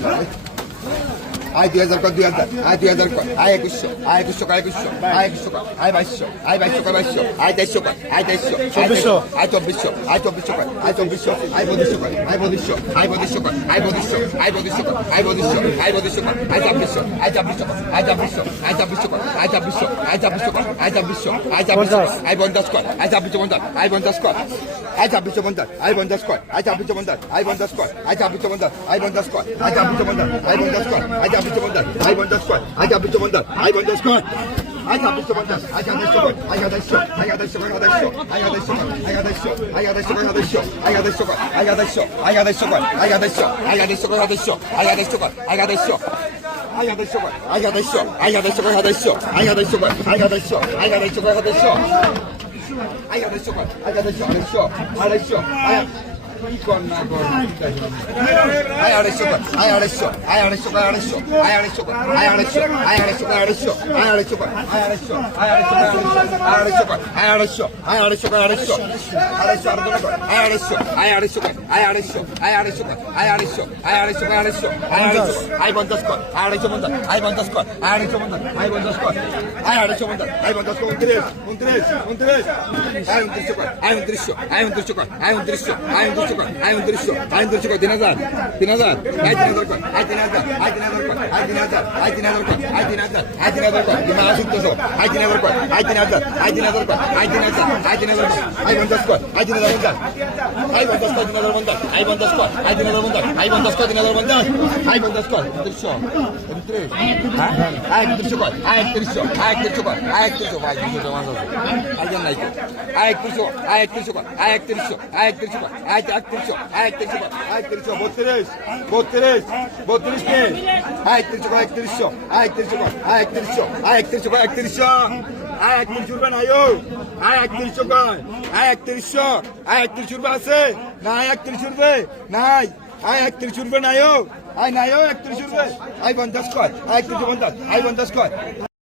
Thank you. আয় দুই হাজার কর দুই হাজার আয় দুই হাজার কর আয় একুশশো আয় একুশশো কর একুশশো আয় একুশশো কর আয় বাইশশো আয় বাইশশো কর বাইশশো আয় তেইশশো কর আয় তেইশশো চব্বিশশো। আয় চব্বিশশো আয় চব্বিশশো কর আয় চব্বিশশো আয় বত্রিশশো কর আয় বত্রিশশো আয় বত্রিশশো কর আয় বত্রিশশো আয় বত্রিশশো কর আয় বত্রিশশো আয় বত্রিশশো কর আয় ছাব্বিশশো আয় ছাব্বিশশো আয় ছাব্বিশশো আয় ছাব্বিশশো কর আয় ছাব্বিশশো আয় ছাব্বিশশো কর আয় ছাব্বিশশো আয় ছাব্বিশশো আয় পঞ্চাশ কর আয় ছাব্বিশশো পঞ্চাশ আয় পঞ্চাশ কর আয় ছাব্বিশশো পঞ্চাশ আয় পঞ্চাশ কর আয় ছাব্বিশশো পঞ্চাশ আয় পঞ্চাশ কর আয় ছাব্বিশশো পঞ্চাশ আয় পঞ্চাশ কর আয় ছাব্বিশশো পঞ্চাশ আয় পঞ্চাশ কর আয় পঞ্চাশ আয় পঞ্চাশ কর আয় ছাব্বিশশো পঞ্চাশ আয় পঞ্চাশ কর আয় ছাব্বিশশো পঞ্চাশ আয় আঠাশশো কর আয় আঠাশশো আয় আঠাশশো কর আঠাশশো আয় আঠাশশো কর আয় আঠাশশো আয় আঠাশশো কর আঠাশশো আয় আঠাশশো কর আয় আঠাশশো আয় আঠাশশো কর আয় আঠাশশো আয় আঠাশশো কর আঠাশশো আয় আঠাশশো কর আয় আঠাশশো আয় আঠাশশো কর আয় আঠাশশো আয় আঠাশশো কর আঠাশশো আয় আঠাশশো কর আয় আঠাশশো আয় আঠাশশো কর আঠাশশো আয় আঠাশশো কর আয় আঠাশশো আড়াইশো আড়াইশো আয় কি কর না কর আয় আড়াইশো কর আয় আড়াইশো আয় আড়াইশো কর আড়াইশো আয় আড়াইশো আয় আড়াইশো আয় আড়াইশো কর আড়াইশো আয় আড়াইশো আয় আড়াইশো আয় আড়াইশো কর আড়াইশো আয় আড়াইশো কর আড়াইশো আয় আড়াইশো আয় আড়াইশো আয় আড়াইশো আয় আড়াইশো আয় আড়াইশো আয় আড়াইশো কর আড়াইশো আয় আড়াইশো আয় পঞ্চাশ কর আয় আড়াইশো পঞ্চাশ আয় পঞ্চাশ কর আয় আড়াইশো পঞ্চাশ আয় পঞ্চাশ কর আয় আড়াইশো পঞ্চাশ আয় পঞ্চাশ কর উনত্রিশ উনত্রিশ উনত্রিশ আয় উনত্রিশশো কর আয় উনত্রিশশো আয় উনত্রিশশো আয় উনত্রিশশো আয় উনত্রিশশো ধরছি আই উনত্রিশ আই উনত্রিশ তিন হাজার তিন হাজার আই তিন হাজার আই তিন হাজার আই তিন হাজার আই তিন হাজার আই তিন হাজার আই তিন হাজার আই তিন হাজার কিংবা আসুক্তশ আই তিন হাজার আই তিন হাজার আই তিন হাজার আই তিন হাজার আই তিন হাজার আই পঞ্চাশ কর আই তিন হাজার পঞ্চাশ আই পঞ্চাশ কর তিন হাজার পঞ্চাশ আই পঞ্চাশ কর আই তিন হাজার পঞ্চাশ আই পঞ্চাশ কর তিন হাজার পঞ্চাশ আই পঞ্চাশ কর উনত্রিশ উনত্রিশ একত্রিশশো একত্রিশশো একত্রিশশো বত্রিশ বত্রিশ বত্রিশ কে? একত্রিশশো একত্রিশশো একত্রিশশো একত্রিশশো একত্রিশশো একত্রিশশো একত্রিশ রুপে নাই আয় একত্রিশশো কর আয় একত্রিশশো আয় একত্রিশ রুপে আছে? না একত্রিশ রুপে? নাই। আয় একত্রিশ রুপে নাই আয় নাই একত্রিশ রুপে। আয় পঞ্চাশ কর আয় একত্রিশ পঞ্চাশ। আয় পঞ্চাশ কর